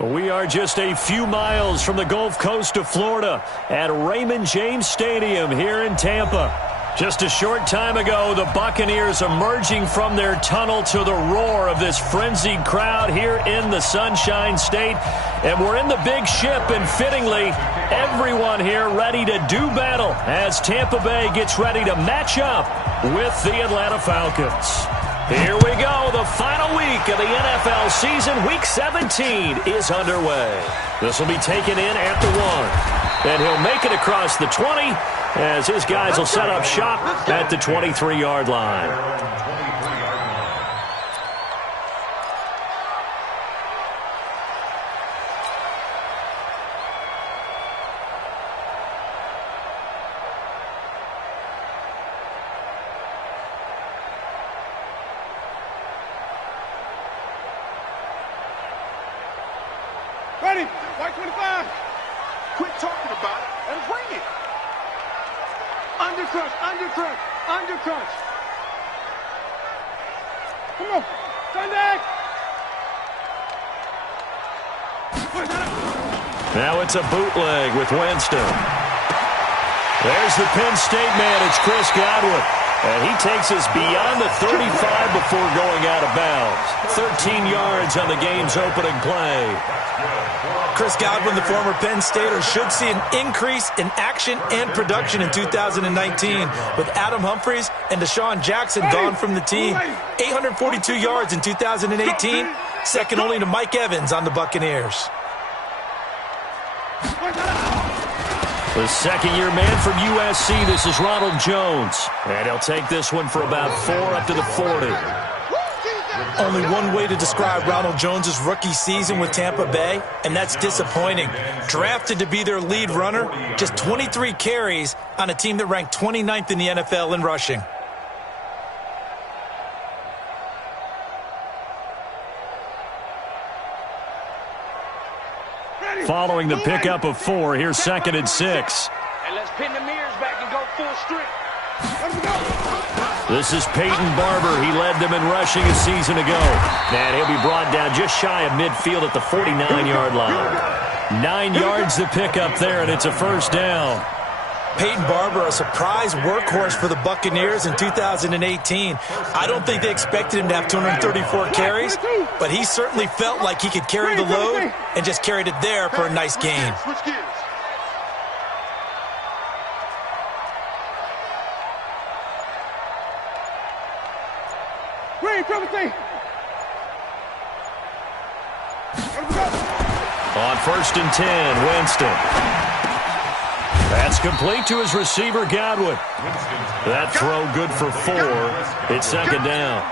We are just a few miles from the Gulf Coast of Florida at Raymond James Stadium here in Tampa. Just a short time ago, the Buccaneers emerging from their tunnel to the roar of this frenzied crowd here in the Sunshine State. And we're in the big ship, and fittingly, everyone here ready to do battle as Tampa Bay gets ready to match up with the Atlanta Falcons. Here we go. The final week of the NFL season. Week 17 is underway. This will be taken in at the 1. And he'll make it across the 20 as his guys will set up shop at the 23-yard line. Ready, white 25. Quit talking about it and bring it. Undercrush, undercrush, undercrush. Come on, Sunday. Now it's a bootleg with Winston. There's the Penn State man. It's Chris Godwin. And he takes us beyond the 35 before going out of bounds. 13 yards on the game's opening play. Chris Godwin, the former Penn Stater, should see an increase in action and production in 2019 with Adam Humphries and Deshaun Jackson gone from the team. 842 yards in 2018, second only to Mike Evans on the Buccaneers. The second-year man from USC, this is Ronald Jones. And he'll take this one for about 4 up to the 40. Only one way to describe Ronald Jones' rookie season with Tampa Bay, and that's disappointing. Drafted to be their lead runner, just 23 carries on a team that ranked 29th in the NFL in rushing. Following the pickup of 4, here's 2nd and 6. And let's pin the mirrors back and go full strip. Let's go. This is Peyton Barber. He led them in rushing a season ago. And he'll be brought down just shy of midfield at the 49-yard line. 9 yards to pick up there, and it's a first down. Peyton Barber, a surprise workhorse for the Buccaneers in 2018. I don't think they expected him to have 234 carries, but he certainly felt like he could carry the load and just carried it there for a nice gain. On 1st and 10, Winston. That's complete to his receiver, Godwin. That throw good for 4. It's 2nd down.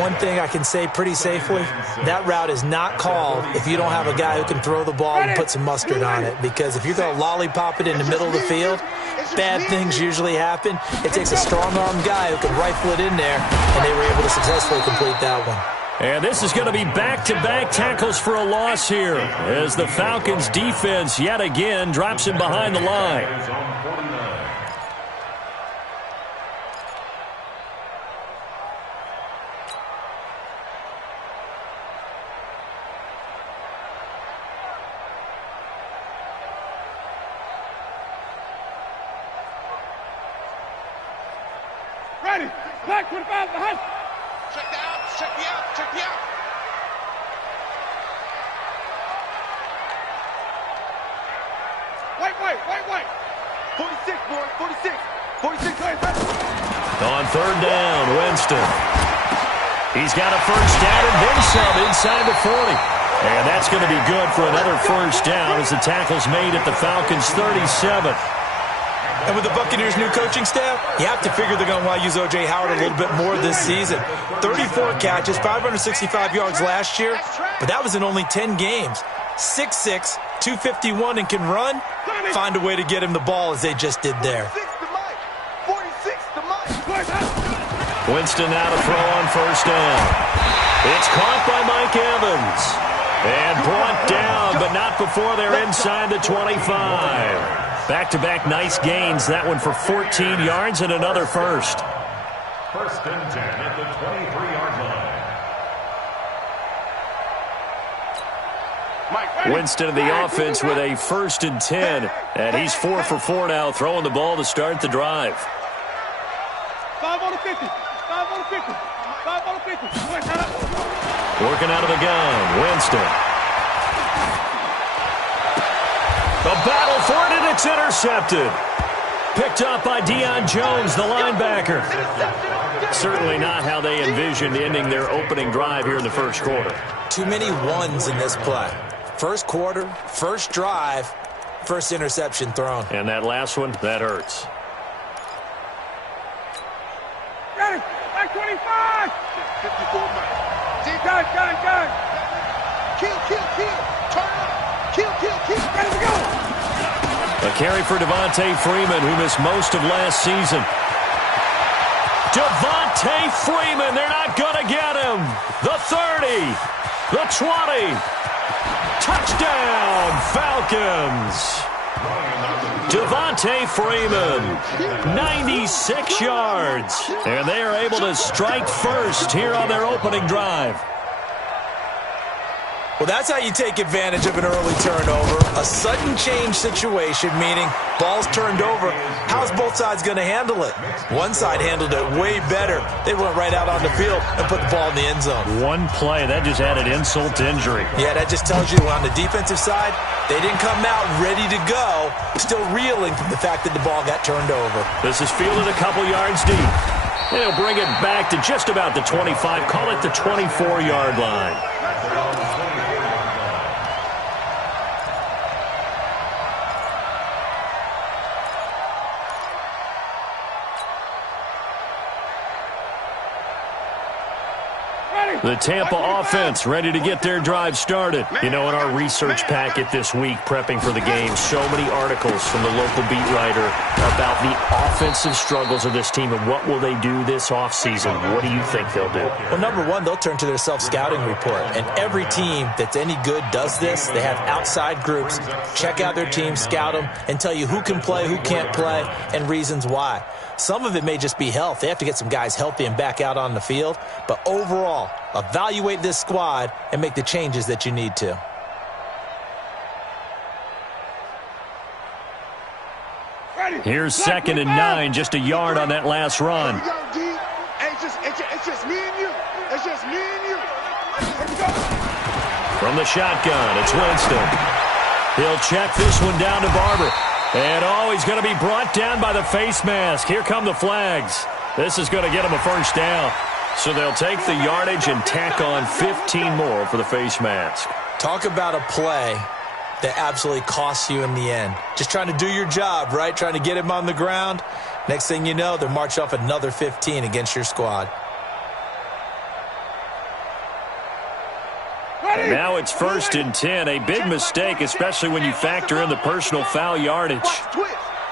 One thing I can say pretty safely, that route is not called if you don't have a guy who can throw the ball and put some mustard on it. Because if you're going to lollipop it in the middle of the field, bad things usually happen. It takes a strong-armed guy who can rifle it in there, and they were able to successfully complete that one. And this is going to be back-to-back tackles for a loss here as the Falcons' defense yet again drops him behind the line. Ready, black 25 behind. Check the out, check me out, check me out. White. 46, boy, 46. 46, On 3rd down, Winston. He's got a first down and then some inside the 40. And that's going to be good for another first down as the tackle's made at the Falcons' 37. And with the Buccaneers' new coaching staff, you have to figure they're going to want to use O.J. Howard a little bit more this season. 34 catches, 565 yards last year, but that was in only 10 games. 6'6", 251, and can run. Find a way to get him the ball as they just did there. Winston now to throw on first down. It's caught by Mike Evans. And brought down, but not before they're inside the 25. Back-to-back nice gains. That one for 14 yards and another first. 1st and 10 at the 23-yard line. Winston in the offense with a 1st and 10. And he's 4 for 4 now, throwing the ball to start the drive. 5 on the 50. 5 on the 50. 5 on the 50. Working out of the gun, Winston. The battle for it, and it's intercepted. Picked up by Deion Jones, the linebacker. Certainly not how they envisioned ending their opening drive here in the first quarter. Too many ones in this play. First quarter, first drive, first interception thrown. And that last one, that hurts. Ready, like 25. 54 miles. Got it. Kill. Turn up. Kill. Ready to go. A carry for Devontae Freeman, who missed most of last season. Devontae Freeman, they're not going to get him. The 30, the 20. Touchdown, Falcons. Devontae Freeman, 96 yards. And they are able to strike first here on their opening drive. Well, that's how you take advantage of an early turnover. A sudden change situation, meaning ball's turned over. How's both sides going to handle it? One side handled it way better. They went right out on the field and put the ball in the end zone. One play, that just added insult to injury. Yeah, that just tells you on the defensive side, they didn't come out ready to go, still reeling from the fact that the ball got turned over. This is fielded a couple yards deep. They'll bring it back to just about the 25. Call it the 24-yard line. The Tampa offense ready to get their drive started. You know, in our research packet this week, prepping for the game, so many articles from the local beat writer about the offensive struggles of this team and what will they do this offseason. What do you think they'll do? Well, number one, they'll turn to their self-scouting report. And every team that's any good does this. They have outside groups, check out their team, scout them, and tell you who can play, who can't play, and reasons why. Some of it may just be health. They have to get some guys healthy and back out on the field. But overall, evaluate this squad and make the changes that you need to. Here's 2nd and 9, just a yard on that last run. It's just me and you. It's just me and you. From the shotgun, it's Winston. He'll check this one down to Barber. And, he's going to be brought down by the face mask. Here come the flags. This is going to get him a first down. So they'll take the yardage and tack on 15 more for the face mask. Talk about a play that absolutely costs you in the end. Just trying to do your job, right? Trying to get him on the ground. Next thing you know, they're marching off another 15 against your squad. And now it's 1st and 10. A big mistake, especially when you factor in the personal foul yardage.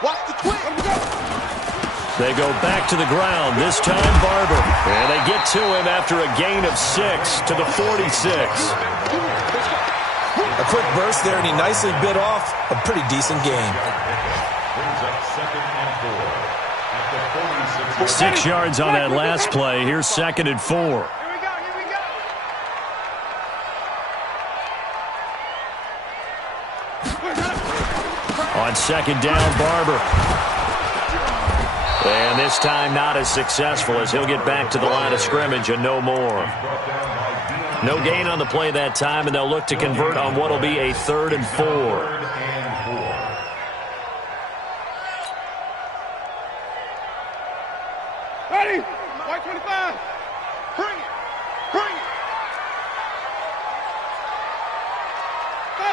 Watch the twist. They go back to the ground, this time Barber. And they get to him after a gain of 6 to the 46. A quick burst there, and he nicely bit off a pretty decent gain. 6 yards on that last play. Here's 2nd and 4. On 2nd down, Barber. And this time not as successful as he'll get back to the line of scrimmage and no more. No gain on the play that time, and they'll look to convert on what will be a 3rd and 4. Ready? White 25. Bring it. Bring it.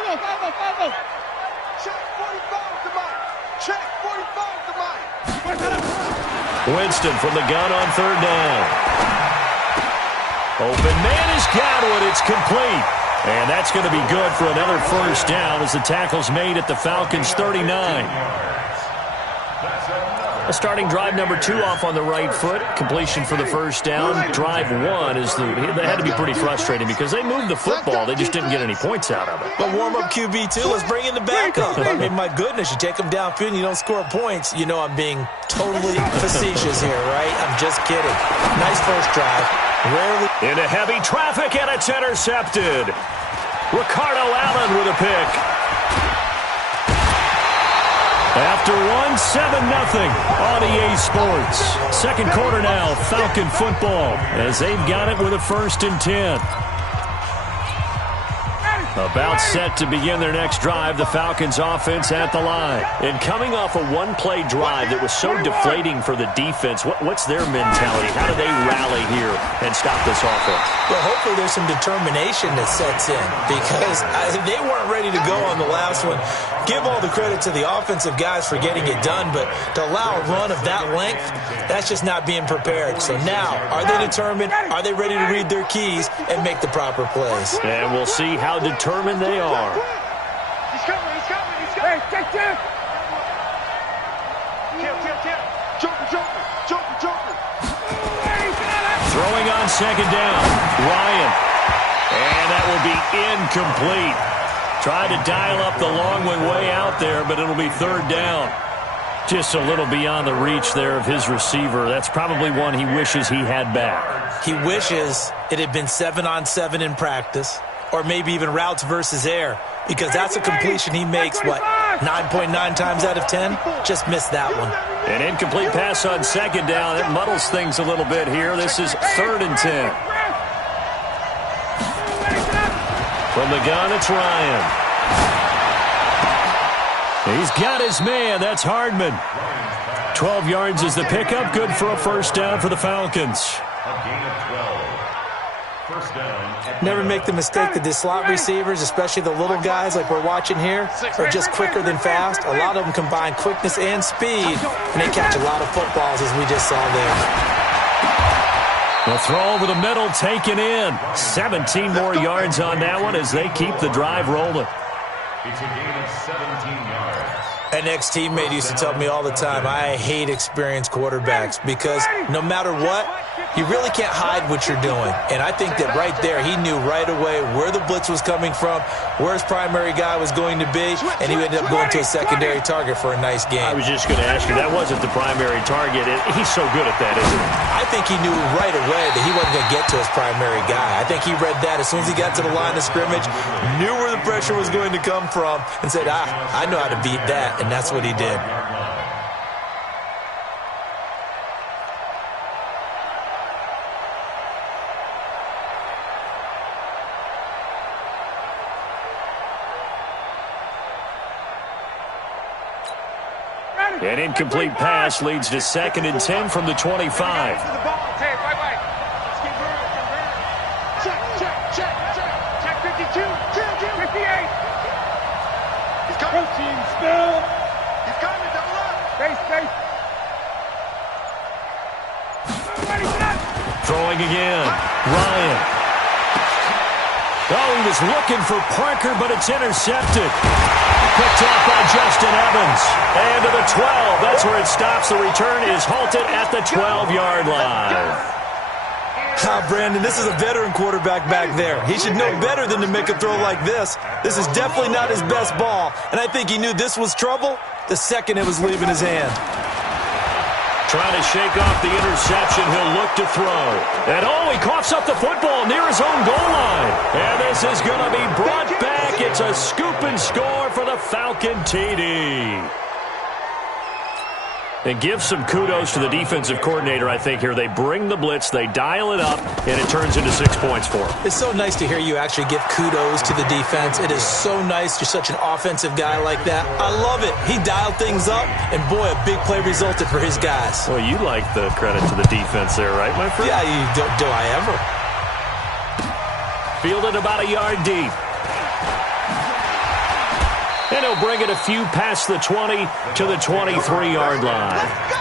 5-0. Check 45 to mine. Check 45 to mine. Winston from the gun on 3rd down. Open man is Godwin. It's complete. And that's going to be good for another first down as the tackle's made at the Falcons' 39. Starting drive number 2 off on the right foot. Completion for the first down. Drive 1 they had to be pretty frustrating because they moved the football. They just didn't get any points out of it. But warm-up QB, too. Let's bring in the backup. I mean, my goodness, you take them downfield and you don't score points. You know I'm being totally facetious here, right? I'm just kidding. Nice first drive. Rarely into heavy traffic, and it's intercepted. Ricardo Allen with a pick. After one, 7-0 on EA Sports. Second quarter now, Falcon football, as they've got it with a 1st and 10. About set to begin their next drive, the Falcons offense at the line. And coming off a one-play drive that was so deflating for the defense, what's their mentality? How do they rally here and stop this offense? Well, hopefully there's some determination that sets in, because they weren't ready to go on the last one. Give all the credit to the offensive guys for getting it done, but to allow a run of that length, that's just not being prepared. So now, are they determined? Are they ready to read their keys and make the proper plays? And we'll see how determined they are. He's coming. Hey, take that. Joker. Throwing on second down, Ryan. And that will be incomplete. Tried to dial up the long one way out there, but it'll be 3rd down. Just a little beyond the reach there of his receiver. That's probably one he wishes he had back. He wishes it had been 7-on-7 in practice, or maybe even routes versus air, because that's a completion he makes, 9.9 times out of 10? Just missed that one. An incomplete pass on second down. It muddles things a little bit here. This is 3rd and 10. From the gun, it's Ryan. He's got his man. That's Hardman. 12 yards is the pickup. Good for a 1st down for the Falcons. Never make the mistake that the slot receivers, especially the little guys like we're watching here, are just quicker than fast. A lot of them combine quickness and speed, and they catch a lot of footballs, as we just saw there. The throw over the middle, taken in. 17 more yards on that one as they keep the drive rolling. It's a gain of 17 yards. An ex-teammate used to tell me all the time, I hate experienced quarterbacks, because no matter what, you really can't hide what you're doing. And I think that right there, he knew right away where the blitz was coming from, where his primary guy was going to be, and he ended up going to a secondary target for a nice game. I was just going to ask you, that wasn't the primary target. He's so good at that, isn't he? I think he knew right away that he wasn't going to get to his primary guy. I think he read that as soon as he got to the line of scrimmage, knew where the pressure was going to come from, and said, I know how to beat that, and that's what he did. An incomplete pass leads to 2nd and 10 from the 25. Check. Check 52. 58. He's coming. Protein spill. He's coming. Double up. Base. Throwing again. Ryan. Oh, he was looking for Parker, but it's intercepted. Picked off by Justin Evans. And to the 12. That's where it stops. The return is halted at the 12-yard line. Brandon, this is a veteran quarterback back there. He should know better than to make a throw like this. This is definitely not his best ball. And I think he knew this was trouble the second it was leaving his hand. Trying to shake off the interception. He'll look to throw. And he coughs up the football near his own goal line. And this is going to be brought back. It's a scoop and score for the Falcon TD. And give some kudos to the defensive coordinator, I think, here. They bring the blitz, they dial it up, and it turns into 6 points for them. It's so nice to hear you actually give kudos to the defense. It is so nice. You're such an offensive guy like that. I love it. He dialed things up, and boy, a big play resulted for his guys. Well, you like the credit to the defense there, right, my friend? Yeah, do I ever? Fielded about a yard deep. And he'll bring it a few past the 20 to the 23-yard line.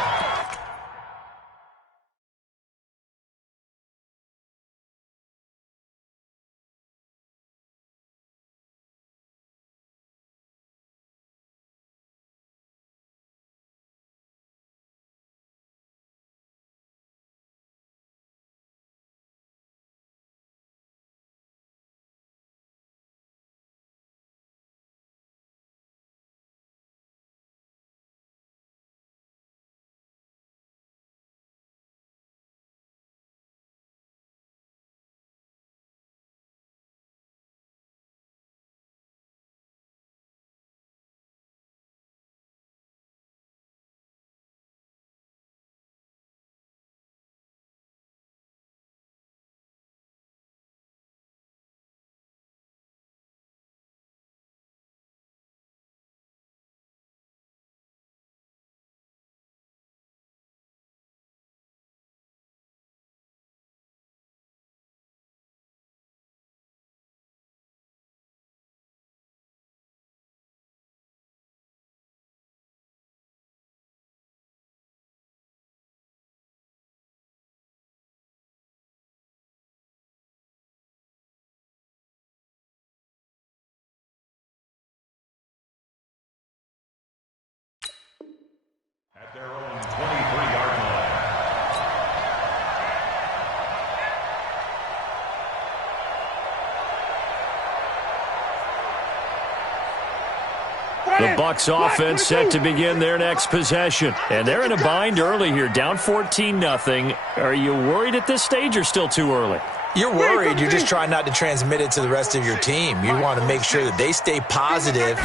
The Bucs offense set to begin their next possession. And they're in a bind early here, down 14-0. Are you worried at this stage or still too early? You're worried. You're just trying not to transmit it to the rest of your team. You want to make sure that they stay positive,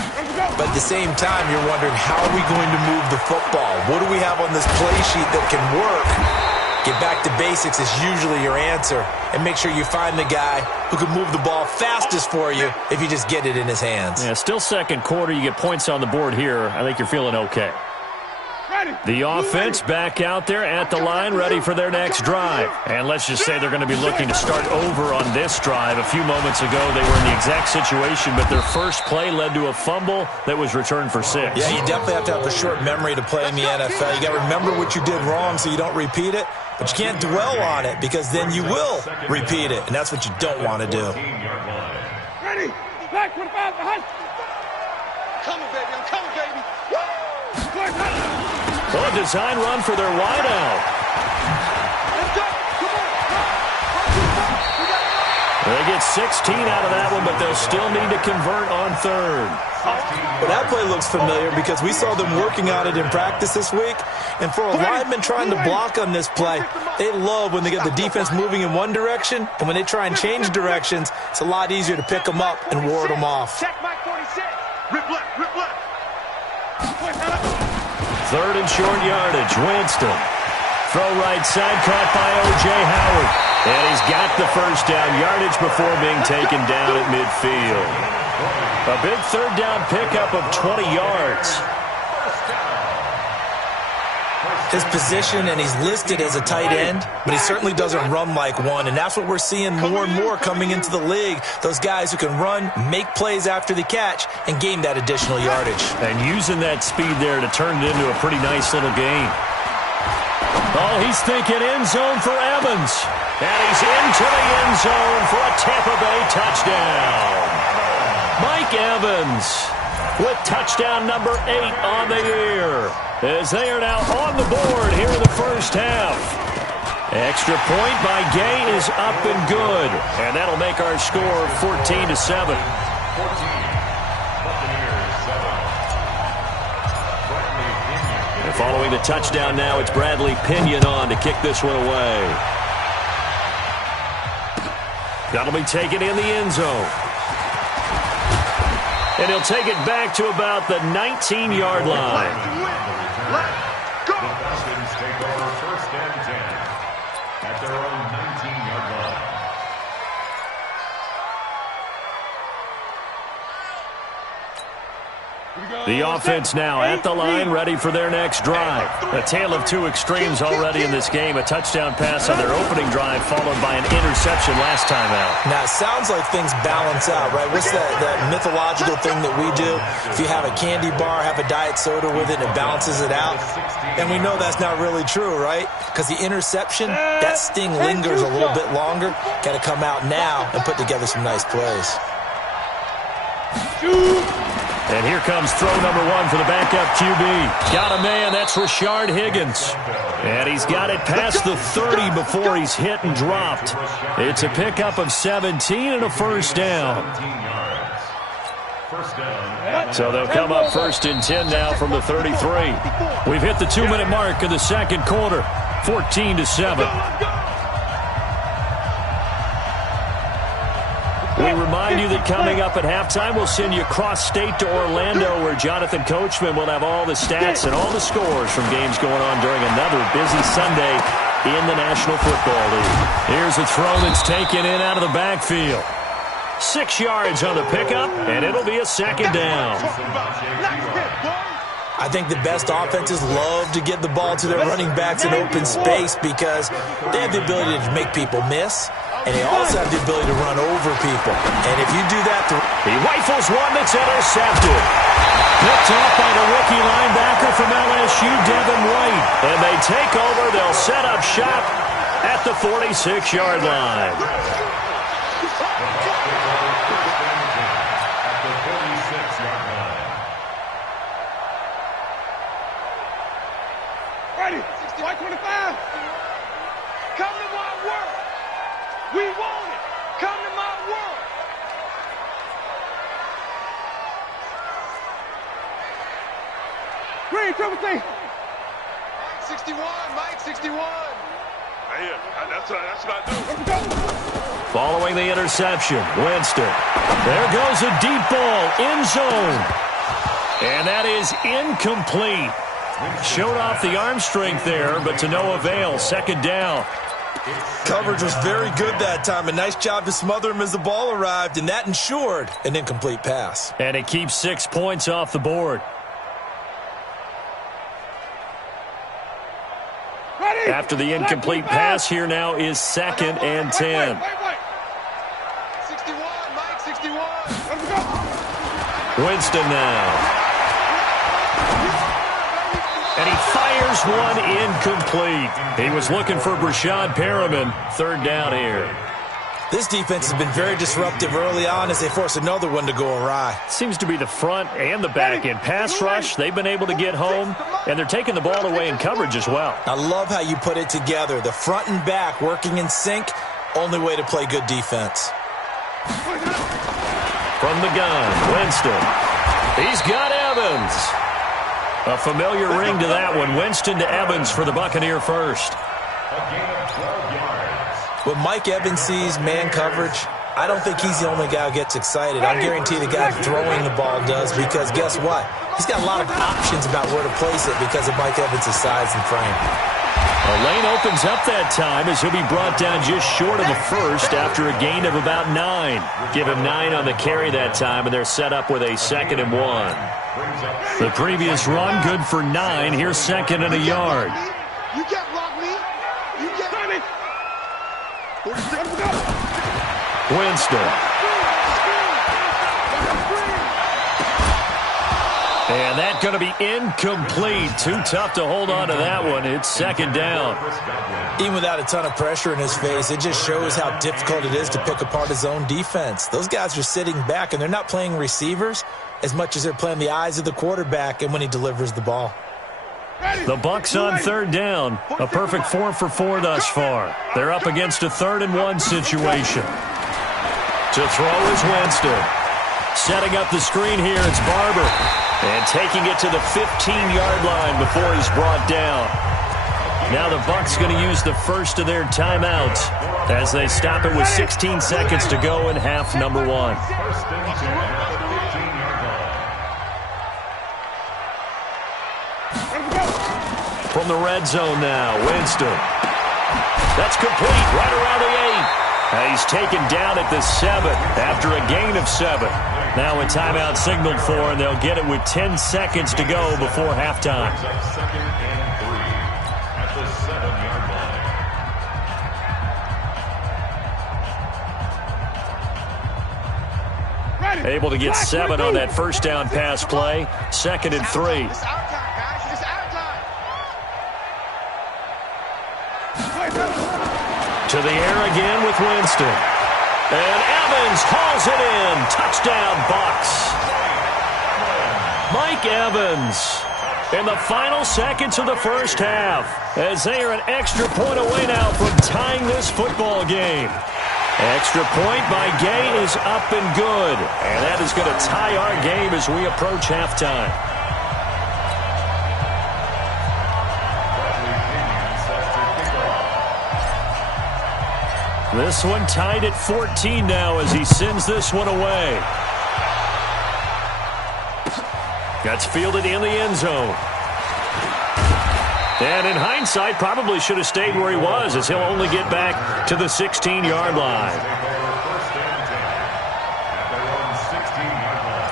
but at the same time, you're wondering, how are we going to move the football? What do we have on this play sheet that can work? Get back to basics is usually your answer, and make sure you find the guy who can move the ball fastest for you if you just get it in his hands. Yeah, still second quarter. You get points on the board here. I think you're feeling okay. The offense back out there at the line, ready for their next drive. And let's just say they're going to be looking to start over on this drive. A few moments ago, they were in the exact situation, but their first play led to a fumble that was returned for 6. Yeah, you definitely have to have a short memory to play in the NFL. You got to remember what you did wrong so you don't repeat it, but you can't dwell on it because then you will repeat it, and that's what you don't want to do. Ready? Back 25 behind. Coming, baby. I'm coming, baby. Woo! Well, a design run for their wideout. They get 16 out of that one, but they'll still need to convert on third. Well, that play looks familiar because we saw them working on it in practice this week. And for a lineman trying to block on this play, they love when they get the defense moving in one direction. And when they try and change directions, it's a lot easier to pick them up and ward them off. Check Mike 46. Rip left, rip left. Third and short yardage. Winston. Throw right side, caught by O.J. Howard. And he's got the first down yardage before being taken down at midfield. A big third down pickup of 20 yards. His position, and he's listed as a tight end, but he certainly doesn't run like one, and that's what we're seeing more and more coming into the league. Those guys who can run, make plays after the catch, and gain that additional yardage. And using that speed there to turn it into a pretty nice little game. Oh, he's thinking end zone for Evans. And he's into the end zone for a Tampa Bay touchdown. Mike Evans with touchdown number 8 on the year, as they are now on the board here in the first half. Extra point by Gay is up and good, and that'll make our score 14-7. And following the touchdown now, it's Bradley Pinion on to kick this one away. That'll be taken in the end zone. And he'll take it back to about the 19-yard line. Go! The Falcons take over first and 10 at their own 19-yard line. The offense now at the line, ready for their next drive. A tale of two extremes already in this game. A touchdown pass on their opening drive, followed by an interception last time out. Now, it sounds like things balance out, right? What's that mythological thing that we do? If you have a candy bar, have a diet soda with it, and it balances it out. And we know that's not really true, right? Because the interception, that sting lingers a little bit longer. Got to come out now and put together some nice plays. And here comes throw number 1 for the backup QB. Got a man, that's Rashard Higgins. And he's got it past the 30 before he's hit and dropped. It's a pickup of 17 and a first down. So they'll come up first and 10 now from the 33. We've hit the 2-minute mark in the second quarter, 14-7. We remind you that coming up at halftime, we'll send you cross-state to Orlando, where Jonathan Coachman will have all the stats and all the scores from games going on during another busy Sunday in the National Football League. Here's a throw that's taken in out of the backfield. 6 yards on the pickup, and it'll be a second down. I think the best offenses love to get the ball to their running backs in open space because they have the ability to make people miss, and they also have the ability to run over people. And if you do that, he rifles one that's intercepted. Picked off by the rookie linebacker from LSU, Devin White. And they take over. They'll set up shop at the 46-yard line. Ready? 25. Come to my world. We want it. Come to my world. Triple T. Mike 61, Mike 61. Yeah, that's what I do. Following the interception, Winston. There goes a deep ball, end zone. And that is incomplete. Showed off the arm strength there, but to no avail. Second down. Coverage was very good that time. A nice job to smother him as the ball arrived, and that ensured an incomplete pass. And it keeps 6 points off the board. Ready? After the incomplete pass, here now is 2nd and 10. Wait. 61, Mike 61. Let's go. Winston now. And he fires one incomplete. He was looking for Brashad Perriman. 3rd down here. This defense has been very disruptive early on as they force another one to go awry. Seems to be the front and the back end pass rush. They've been able to get home, and they're taking the ball away in coverage as well. I love how you put it together. The front and back working in sync, only way to play good defense. From the gun, Winston. He's got Evans. A familiar ring to that one. Winston to Evans for the Buccaneer first. A gain of 12 yards. When Mike Evans sees man coverage, I don't think he's the only guy who gets excited. I guarantee the guy throwing the ball does, because guess what? He's got a lot of options about where to place it because of Mike Evans' size and frame. A lane opens up that time as he'll be brought down just short of the first after a gain of about 9. Give him 9 on the carry that time, and they're set up with a 2nd and 1. The previous run, good for 9. Here's 2nd and a yard. You can't block me. You can't me. 46. Let's go. Winston. And that's going to be incomplete. Too tough to hold on to that one. It's 2nd down. Even without a ton of pressure in his face, it just shows how difficult it is to pick apart his own defense. Those guys are sitting back, and they're not playing receivers as much as they're playing the eyes of the quarterback and when he delivers the ball. The Bucs on 3rd down. A perfect 4 for 4 thus far. They're up against a 3rd and 1 situation. To throw is Winston. Setting up the screen here, it's Barber. And taking it to the 15-yard line before he's brought down. Now the Bucs going to use the first of their timeouts as they stop it with 16 seconds to go in half number 1. First and 10 at the 15-yard line. From the red zone now, Winston. That's complete right around the 8. He's taken down at the 7 after a gain of 7. Now a timeout signaled for, and they'll get it with 10 seconds to go before halftime. 2nd and 3 at the 7-yard line. Able to get 7 on that first down pass play. 2nd and 3. It's our time, guys. It's our time. To the air again with Winston. And Evans hauls it in. Touchdown, Bucs. Mike Evans in the final seconds of the first half as they are an extra point away now from tying this football game. Extra point by Gay is up and good. And that is going to tie our game as we approach halftime. This one tied at 14 now as he sends this one away. That's fielded in the end zone. And in hindsight, probably should have stayed where he was as he'll only get back to the 16-yard line. First and 10 at their own 16-yard line.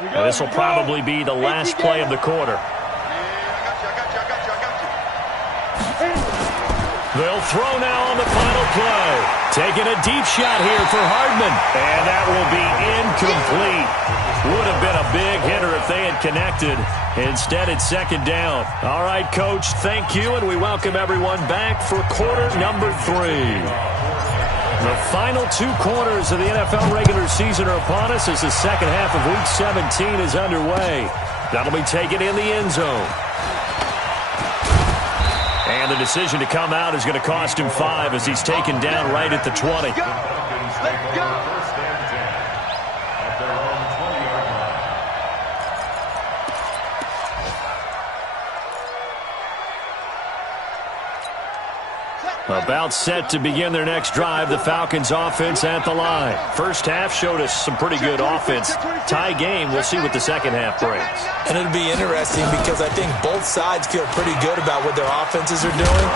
And this will probably be the last play of the quarter. I got you. They'll throw now on the final play. Taking a deep shot here for Hardman. And that will be incomplete. Would have been a big hitter if they had connected. Instead, it's 2nd down. All right, Coach, thank you, and we welcome everyone back for quarter number 3. The final 2 quarters of the NFL regular season are upon us as the second half of Week 17 is underway. That'll be taken in the end zone. And the decision to come out is going to cost him 5 as he's taken down right at the 20. Let's go. First and 10 at their own 20-yard line. About set to begin their next drive, the Falcons offense at the line. First half showed us some pretty good offense. Tie game, we'll see what the second half brings. And it'll be interesting because I think both sides feel pretty good about what their offenses are doing.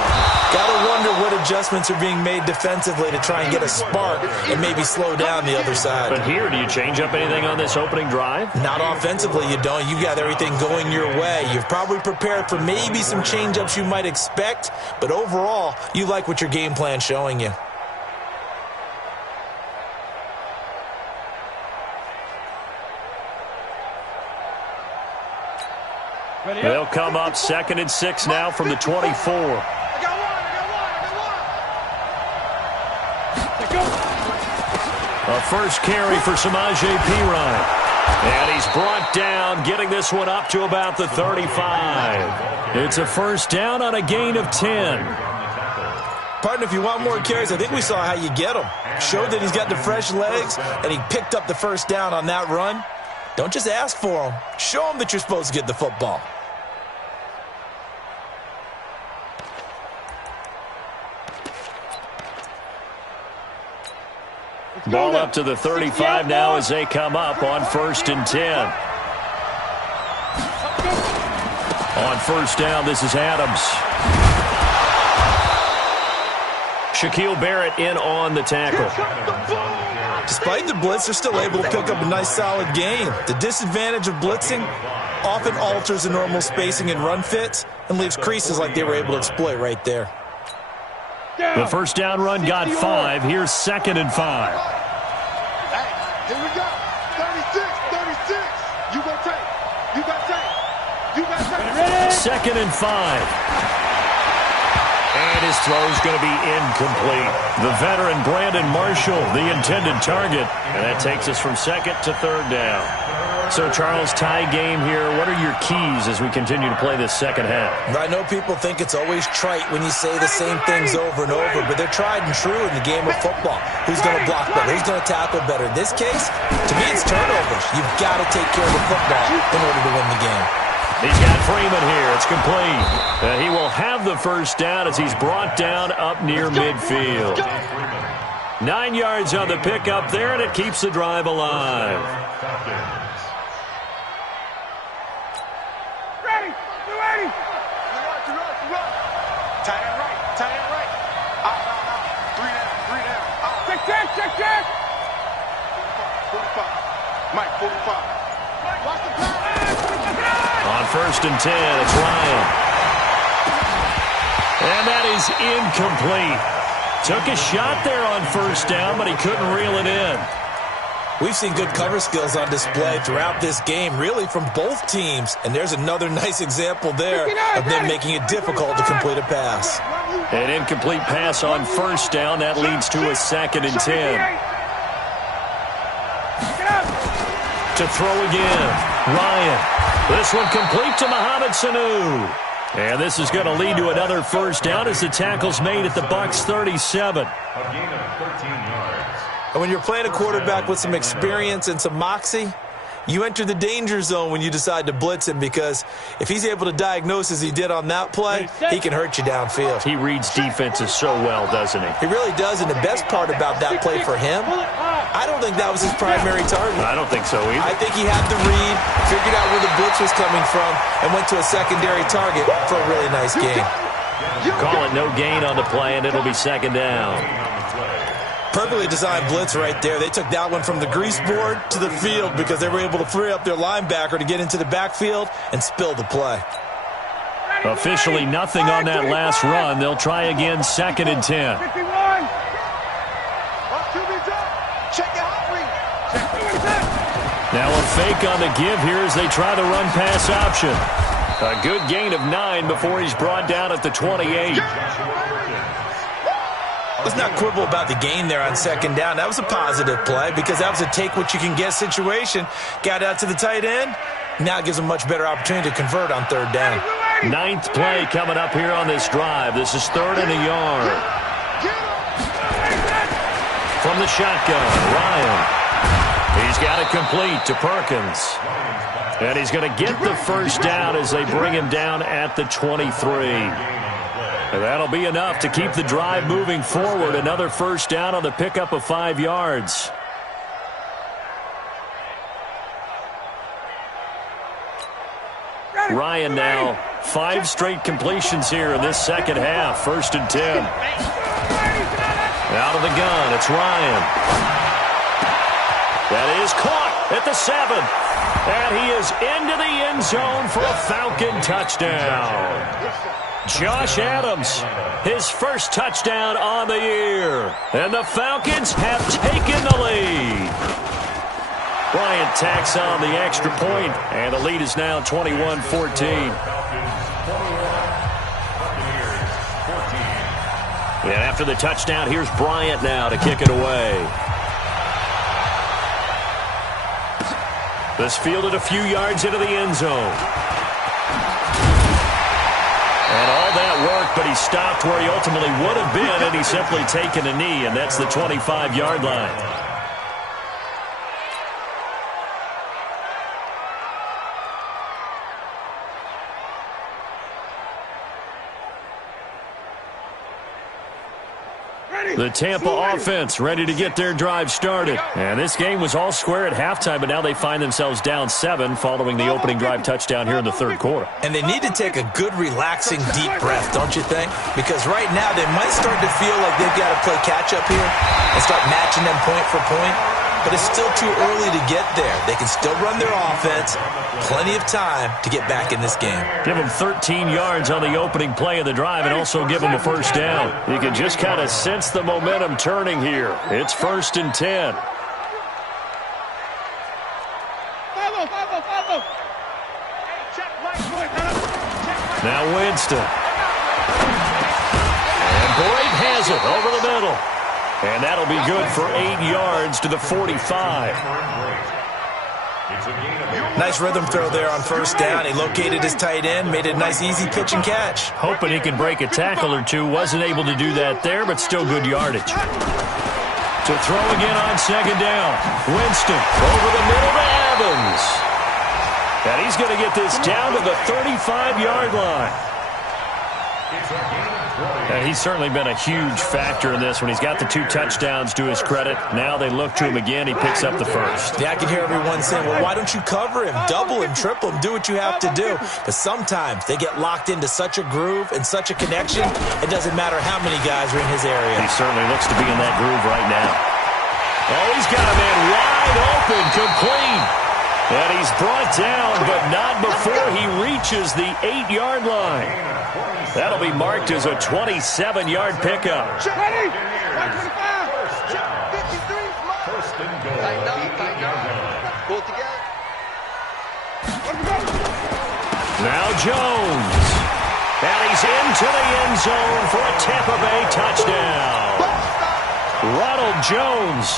Gotta wonder what adjustments are being made defensively to try and get a spark and maybe slow down the other side. But here, do you change up anything on this opening drive? Not offensively, you don't. You got everything going your way. You've probably prepared for maybe some change-ups you might expect, but overall, you like what your game plan's showing you. They'll come up 2nd and 6 now from the 24. A first carry for Samaje Perine. And he's brought down, getting this one up to about the 35. It's a first down on a gain of 10. Partner, if you want more carries, I think we saw how you get him. Showed that he's got the fresh legs, and he picked up the first down on that run. Don't just ask for him. Show him that you're supposed to get the football. Ball up to the 35 now as they come up on 1st and 10. On first down, this is Adams. Shaquille Barrett in on the tackle. Despite the blitz, they're still able to pick up a nice solid gain. The disadvantage of blitzing often alters the normal spacing and run fits and leaves creases like they were able to exploit right there. The first down run got 5. Here's 2nd and 5. Here we go. 36, 36. You go take. You got take. You got take. 2nd and 5. And his throw's going to be incomplete. The veteran Brandon Marshall, the intended target. And that takes us from 2nd to 3rd down. So, Charles, tie game here. What are your keys as we continue to play this second half? I know people think it's always trite when you say the same things over and over, but they're tried and true in the game of football. Who's going to block better? Who's going to tackle better? In this case, to me, it's turnovers. You've got to take care of the football in order to win the game. He's got Freeman here. It's complete. He will have the first down as he's brought down up near midfield. 9 yards on the pickup there, and it keeps the drive alive. Mike, 45. On 1st and 10, it's Ryan. And that is incomplete. Took a shot there on first down, but he couldn't reel it in. We've seen good cover skills on display throughout this game, really from both teams. And there's another nice example there of them making it difficult to complete a pass. An incomplete pass on first down. That leads to a 2nd and 10. To throw again, Ryan. This one complete to Mohamed Sanu. And this is going to lead to another first down as the tackle's made at the Bucs 37. A gain of 13 yards. And when you're playing a quarterback with some experience and some moxie, you enter the danger zone when you decide to blitz him, because if he's able to diagnose as he did on that play, he can hurt you downfield. He reads defenses so well, doesn't he? He really does, and the best part about that play for him, I don't think that was his primary target. I don't think so either. I think he had the read, figured out where the blitz was coming from, and went to a secondary target for a really nice gain. Call it no gain on the play, and it'll be 2nd down. Perfectly designed blitz right there. They took that one from the grease board to the field because they were able to free up their linebacker to get into the backfield and spill the play. Officially nothing on that last run. They'll try again, 2nd and 10. Now a fake on the give here as they try the run-pass option. A good gain of 9 before he's brought down at the 28. Let's not quibble about the gain there on 2nd down. That was a positive play because that was a take-what-you-can-get situation. Got out to the tight end. Now it gives them a much better opportunity to convert on 3rd down. 9th play coming up here on this drive. This is 3rd and a yard. From from the shotgun. Ryan. He's got it complete to Perkins. And he's going to get the first down as they bring him down at the 23. And that'll be enough to keep the drive moving forward. Another first down on the pickup of 5 yards. Ryan now 5 straight completions here in this second half. 1st and 10. Out of the gun, it's Ryan. That is caught at the 7. And he is into the end zone for a Falcon touchdown. Josh Adams, his first touchdown on the year. And the Falcons have taken the lead. Bryant tacks on the extra point, and the lead is now 21-14. And after the touchdown, here's Bryant now to kick it away. This fielded a few yards into the end zone. And all that worked, but he stopped where he ultimately would have been, and he's simply taken a knee, and that's the 25-yard line. The Tampa offense ready to get their drive started. And this game was all square at halftime, but now they find themselves down 7 following the opening drive touchdown here in the third quarter. And they need to take a good, relaxing, deep breath, don't you think? Because right now they might start to feel like they've got to play catch-up here and start matching them point for point. But it's still too early to get there. They can still run their offense. Plenty of time to get back in this game. Give them 13 yards on the opening play of the drive and also give them a first down. You can just kind of sense the momentum turning here. It's 1st and 10. Now Winston. And Boyd has it over the middle. And that'll be good for 8 yards to the 45. Nice rhythm throw there on first down. He located his tight end, made a nice easy pitch and catch. Hoping he could break a tackle or two. Wasn't able to do that there, but still good yardage. To throw again on second down. Winston over the middle to Evans. And he's going to get this down to the 35-yard line. And he's certainly been a huge factor in this when he's got the 2 touchdowns to his credit. Now they look to him again. He picks up the first. Yeah, I can hear everyone saying, well, why don't you cover him? Double him, triple him, do what you have to do. But sometimes they get locked into such a groove and such a connection, it doesn't matter how many guys are in his area. He certainly looks to be in that groove right now. Oh, he's got a man wide open, complete. And he's brought down, but not before he reaches the 8-yard line. That'll be marked as a 27-yard pickup. Ready? 125. 1st and goal. Pull together. Now Jones. And he's into the end zone for a Tampa Bay touchdown. Ronald Jones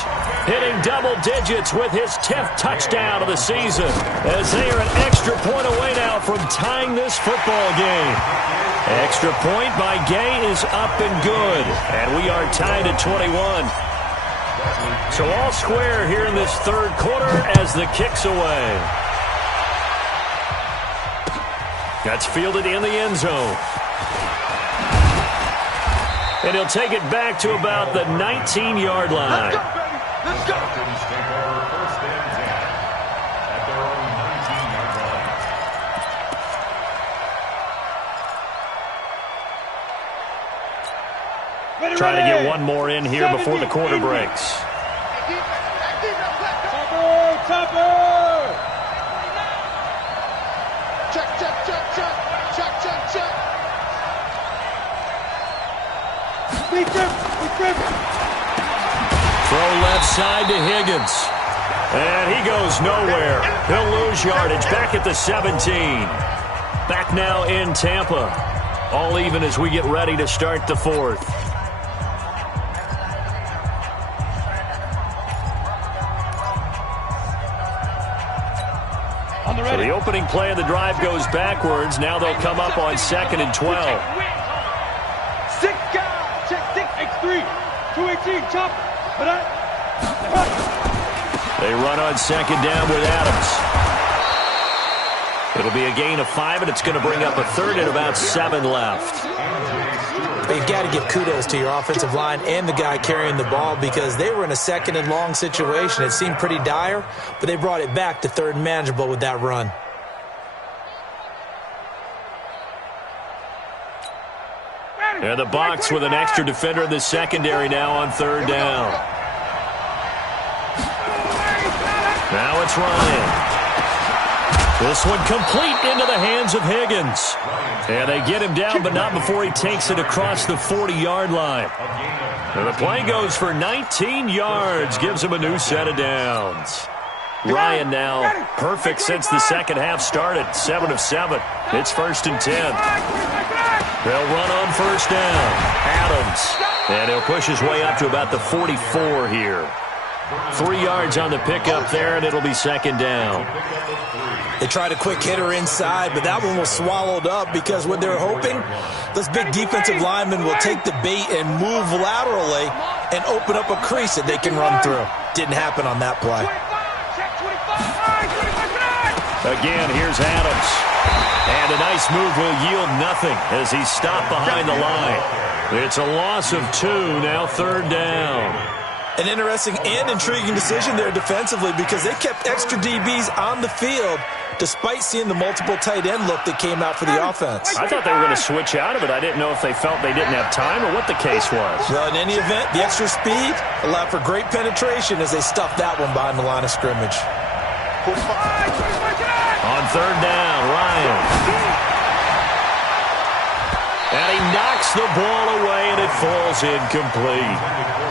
hitting double digits with his 10th touchdown of the season, as they are an extra point away now from tying this football game. Extra point by Gay is up and good, and we are tied at 21. So all square here in this third quarter as the kick's away. That's fielded in the end zone. And he'll take it back to about the 19-yard line. Let's go, baby. Let's go. Falcons take over 1st and 10 at their own 19-yard line. Trying to get one more in here before the quarter breaks. Topper! Check, check, check, check. Check, check, check. Throw left side to Higgins. And he goes nowhere. He'll lose yardage back at the 17. Back now in Tampa. All even as we get ready to start the fourth. So the opening play of the drive goes backwards. Now they'll come up on 2nd and 12. 6 guys. Check 6, X3. 218, chop. They run on second down with Adams. It'll be a gain of 5, and it's going to bring up a third and about 7 left. You've got to give kudos to your offensive line and the guy carrying the ball because they were in a second and long situation. It seemed pretty dire, but they brought it back to third and manageable with that run. And the Bucs with an extra defender in the secondary now on third down. Now it's Ryan. This one complete into the hands of Higgins. And they get him down, but not before he takes it across the 40-yard line. And the play goes for 19 yards, gives him a new set of downs. Ryan now perfect since the second half started, 7 of 7. It's 1st and 10. They'll run on first down. Adams. And he'll push his way up to about the 44 here. 3 yards on the pickup there, and it'll be second down. They tried a quick hitter inside, but that one was swallowed up because what they're hoping, those big defensive linemen will take the bait and move laterally and open up a crease that they can run through. Didn't happen on that play. Again, here's Adams. And a nice move will yield nothing as he's stopped behind the line. It's a loss of 2, now third down. An interesting and intriguing decision there defensively because they kept extra DBs on the field despite seeing the multiple tight end look that came out for the offense. I thought they were going to switch out of it. I didn't know if they felt they didn't have time or what the case was. Well, in any event, the extra speed allowed for great penetration as they stuffed that one behind the line of scrimmage. On third down, Ryan. And he knocks the ball away, and it falls incomplete.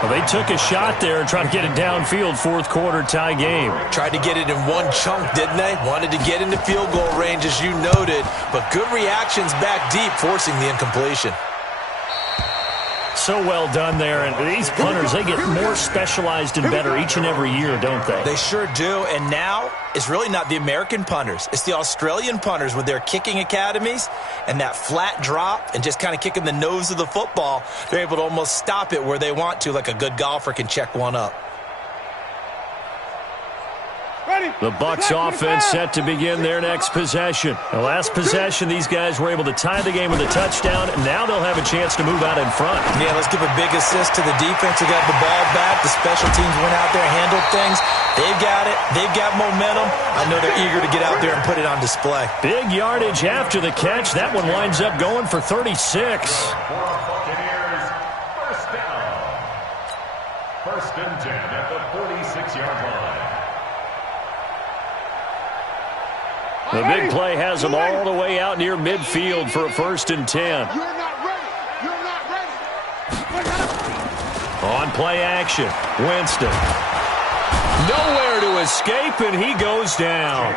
Well, they took a shot there and tried to get it downfield, fourth quarter tie game. Tried to get it in one chunk, didn't they? Wanted to get into field goal range, as you noted, but good reactions back deep, forcing the incompletion. So well done there, and these punters, they get more specialized and better each and every year, don't they? They sure do, and now it's really not the American punters. It's the Australian punters with their kicking academies and that flat drop and just kind of kicking the nose of the football. They're able to almost stop it where they want to, like a good golfer can check one up. The Bucs offense set to begin their next possession. The last possession, these guys were able to tie the game with a touchdown, and now they'll have a chance to move out in front. Yeah, let's give a big assist to the defense who got the ball back. The special teams went out there, handled things. They've got it. They've got momentum. I know they're eager to get out there and put it on display. Big yardage after the catch. That one winds up going for 36. Buccaneers, first down. 1st and 10 at the 46-yard line. The big play has them all the way out near midfield for a 1st and 10. You're not ready. You're not ready. On play action, Winston. Nowhere to escape, and he goes down.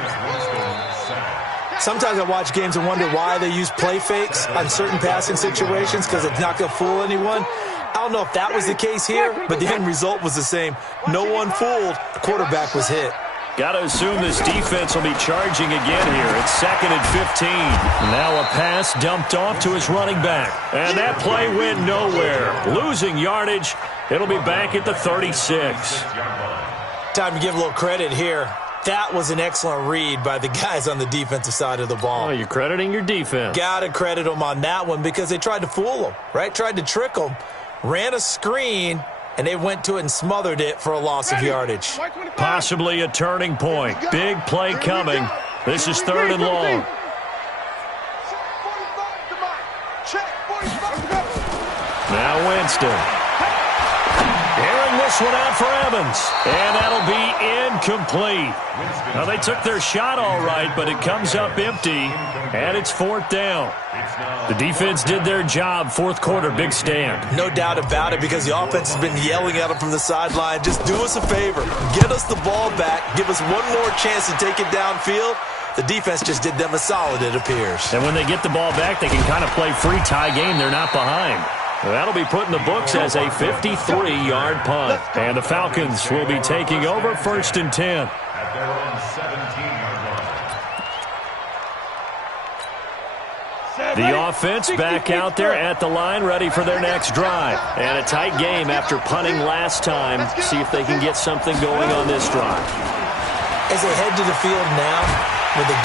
Sometimes I watch games and wonder why they use play fakes on certain passing situations because it's not going to fool anyone. I don't know if that was the case here, but the end result was the same. No one fooled. The quarterback was hit. Got to assume this defense will be charging again here. It's 2nd and 15. Now a pass dumped off to his running back. And that play went nowhere. Losing yardage. It'll be back at the 36. Time to give a little credit here. That was an excellent read by the guys on the defensive side of the ball. Oh, you're crediting your defense. Got to credit them on that one because they tried to fool them, right? Tried to trick them. Ran a screen, and they went to it and smothered it for a loss of yardage. Possibly a turning point. Big play coming. This is 3rd and long. Now Winston. Airing this one out for Evans. And that'll be incomplete. Now they took their shot all right, but it comes up empty. And it's 4th down. The defense did their job. Fourth quarter, big stand. No doubt about it because the offense has been yelling at them from the sideline. Just do us a favor. Get us the ball back. Give us one more chance to take it downfield. The defense just did them a solid, it appears. And when they get the ball back, they can kind of play free tie game. They're not behind. Well, that'll be put in the books as a 53-yard punt. And the Falcons will be taking over 1st and 10. At their own 17-yard line. The offense back out there at the line, ready for their next drive. And a tight game after punting last time. See if they can get something going on this drive. As they head to the field now, with the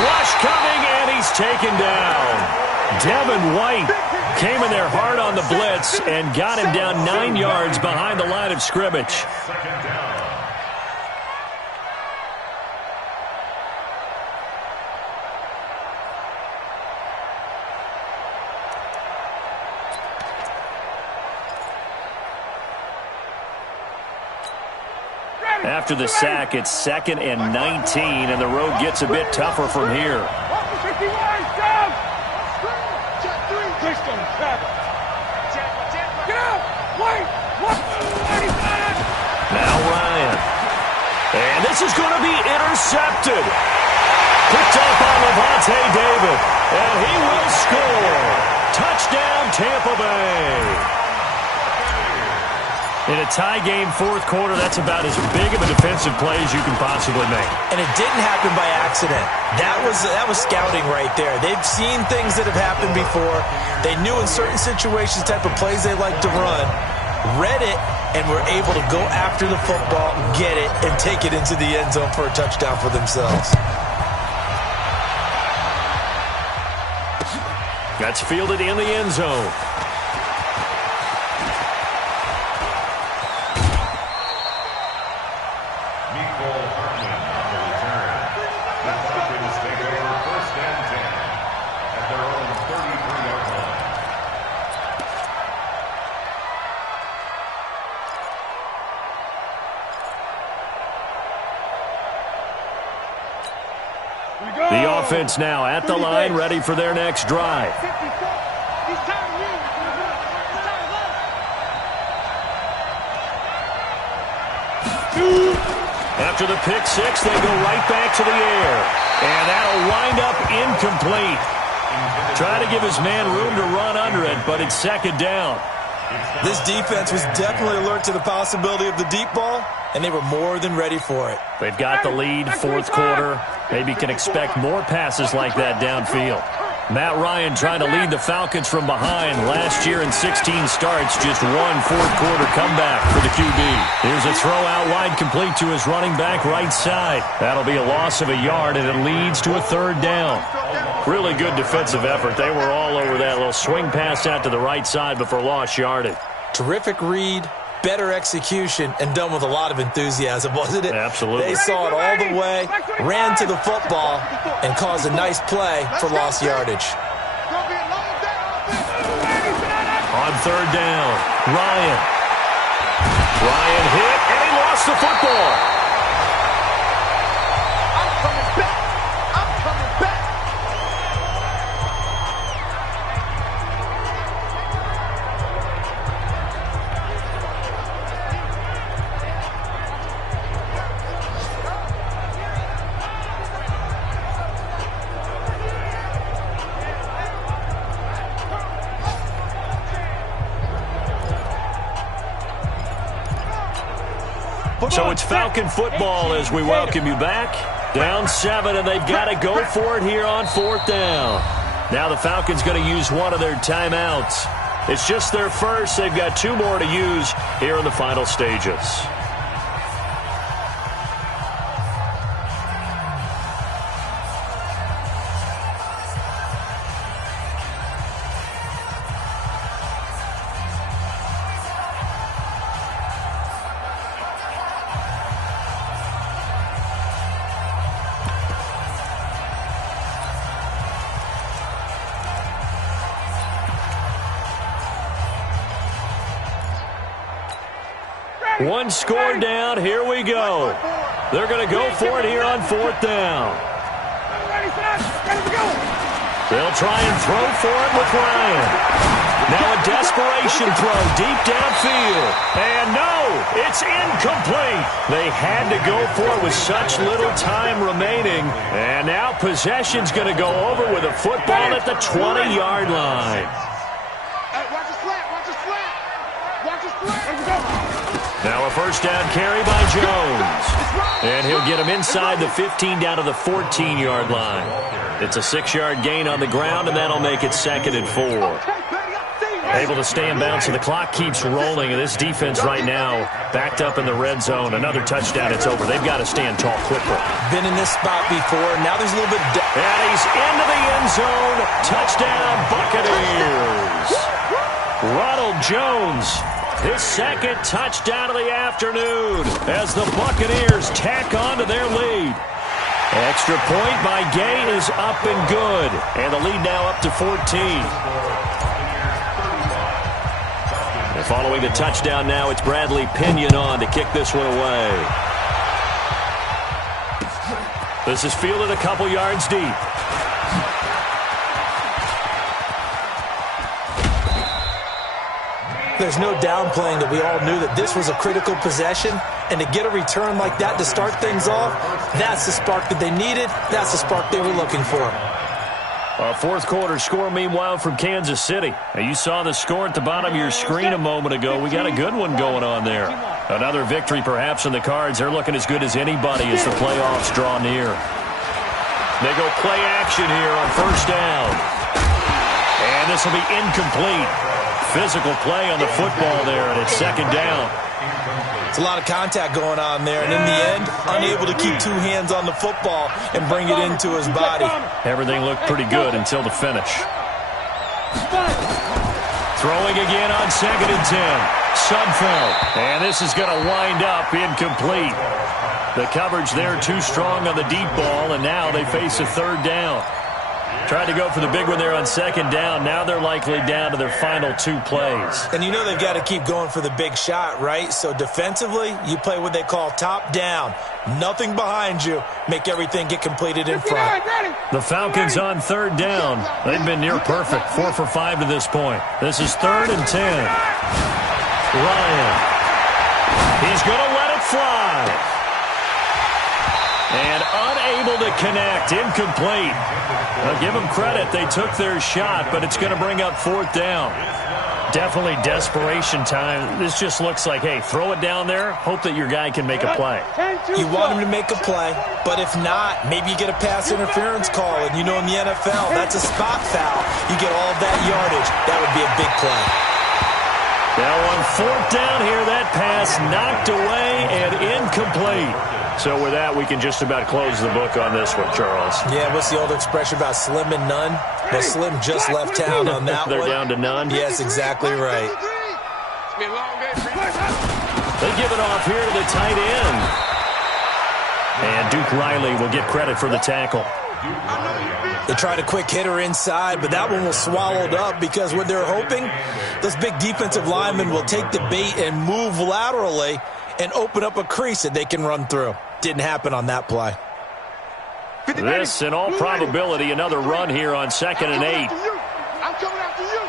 rush coming, and he's taken down. Devin White came in there hard on the blitz and got him down 9 yards behind the line of scrimmage. Second down. After the sack, it's 2nd and 19, and the road gets a bit tougher from here. Now Ryan. And this is going to be intercepted. Picked up on Levante David. And he will score. Touchdown, Tampa Bay. In a tie game, fourth quarter, that's about as big of a defensive play as you can possibly make. And it didn't happen by accident. That was scouting right there. They've seen things that have happened before. They knew in certain situations the type of plays they like to run, read it, and were able to go after the football, get it, and take it into the end zone for a touchdown for themselves. That's fielded in the end zone. The offense now at the line, ready for their next drive. After the pick six, they go right back to the air. And that'll wind up incomplete. Try to give his man room to run under it, but it's second down. This defense was definitely alert to the possibility of the deep ball, and they were more than ready for it. They've got the lead, fourth quarter. Maybe can expect more passes like that downfield. Matt Ryan trying to lead the Falcons from behind. Last year in 16 starts, just one fourth-quarter comeback for the QB. Here's a throw out wide, complete to his running back right side. That'll be a loss of a yard, and it leads to a third down. Really good defensive effort. They were all over that little swing pass out to the right side before lost yardage. Terrific read, better execution, and done with a lot of enthusiasm, wasn't it? Absolutely. They saw it all the way, ran to the football, and caused a nice play for lost yardage. On third down, Ryan. Ryan hit, and he lost the football. So it's Falcon football as we welcome you back. Down 7, and they've got to go for it here on fourth down. Now the Falcons going to use one of their timeouts. It's just their first. They've got 2 more to use here in the final stages. One score down. Here we go. They're going to go for it here on fourth down. They'll try and throw for it with Ryan. Now a desperation throw deep downfield. And no, it's incomplete. They had to go for it with such little time remaining. And now possession's going to go over with a football at the 20-yard line. Now a first down carry by Jones. And he'll get him inside the 15 down to the 14-yard line. It's a 6-yard gain on the ground, and that'll make it 2nd and 4. Able to stay in bounds, so the clock keeps rolling. And this defense right now backed up in the red zone. Another touchdown, it's over. They've got to stand tall quickly. Been in this spot before. Now there's a little bit of... And he's into the end zone. Touchdown, Buccaneers. Ronald Jones, his 2nd touchdown of the afternoon as the Buccaneers tack on to their lead. Extra point by Gay is up and good. And the lead now up to 14. Following the touchdown now, it's Bradley Pinion on to kick this one away. This is fielded a couple yards deep. There's no downplaying that we all knew that this was a critical possession, and to get a return like that to start things off, that's the spark that they needed. That's the spark they were looking for. A fourth-quarter score, meanwhile, from Kansas City. Now, you saw the score at the bottom of your screen a moment ago. We got a good one going on there. Another victory, perhaps, in the cards. They're looking as good as anybody as the playoffs draw near. They go play action here on first down. And this will be incomplete. Physical play on the football there, and it's 2nd down. It's a lot of contact going on there, and in the end, unable to keep 2 hands on the football and bring it into his body. Everything looked pretty good until the finish. Throwing again on 2nd and 10. Sudfeld, and this is going to wind up incomplete. The coverage there too strong on the deep ball, and now they face a 3rd down. Tried to go for the big one there on 2nd down. Now they're likely down to their final 2 plays. And you know they've got to keep going for the big shot, right? So defensively, you play what they call top down. Nothing behind you. Make everything get completed in front. The Falcons on 3rd down. They've been near perfect. 4 for 5 to this point. This is 3rd and 10. Ryan. He's going to let it fly. And unable to connect. Incomplete. I'll give them credit. They took their shot, but it's going to bring up 4th down. Definitely desperation time. This just looks like, hey, throw it down there. Hope that your guy can make a play. You want him to make a play, but if not, maybe you get a pass interference call. And you know in the NFL, that's a spot foul. You get all of that yardage. That would be a big play. Now on 4th down here, that pass knocked away and incomplete. So with that, we can just about close the book on this one, Charles. Yeah, what's the old expression about slim and none? Well, Slim just left town on that They're one. down to none? Yes, exactly right. They give it off here to the tight end. And Duke Riley will get credit for the tackle. They tried a quick hitter inside, but that one was swallowed up because what they're hoping, this big defensive lineman will take the bait and move laterally and open up a crease that they can run through. Didn't happen on that play. This, in all probability, another run here on 2nd and 8. I'm coming after you.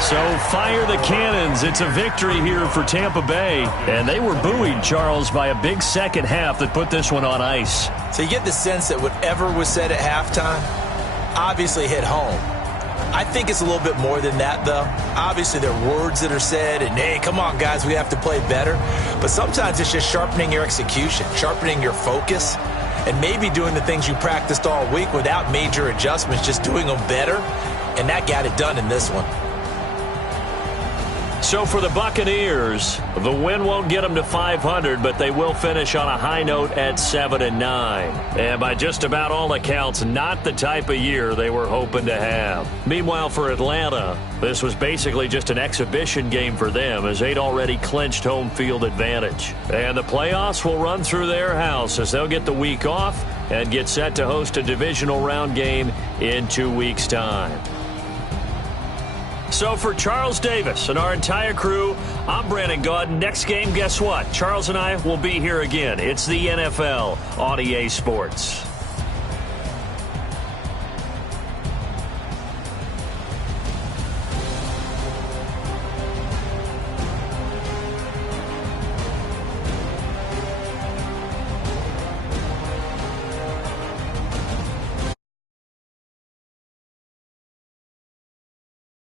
So fire the cannons. It's a victory here for Tampa Bay. And they were buoyed, Charles, by a big second half that put this one on ice. So you get the sense that whatever was said at halftime obviously hit home. I think it's a little bit more than that, though. Obviously, there are words that are said, and, hey, come on, guys, we have to play better. But sometimes it's just sharpening your execution, sharpening your focus, and maybe doing the things you practiced all week without major adjustments, just doing them better, and that got it done in this one. So for the Buccaneers, the win won't get them to 500, but they will finish on a high note at 7-9. And by just about all accounts, not the type of year they were hoping to have. Meanwhile, for Atlanta, this was basically just an exhibition game for them as they'd already clinched home field advantage. And the playoffs will run through their house as they'll get the week off and get set to host a divisional round game in 2 weeks' time. So for Charles Davis and our entire crew, I'm Brandon Gaudin. Next game, guess what? Charles and I will be here again. It's the NFL on EA Sports.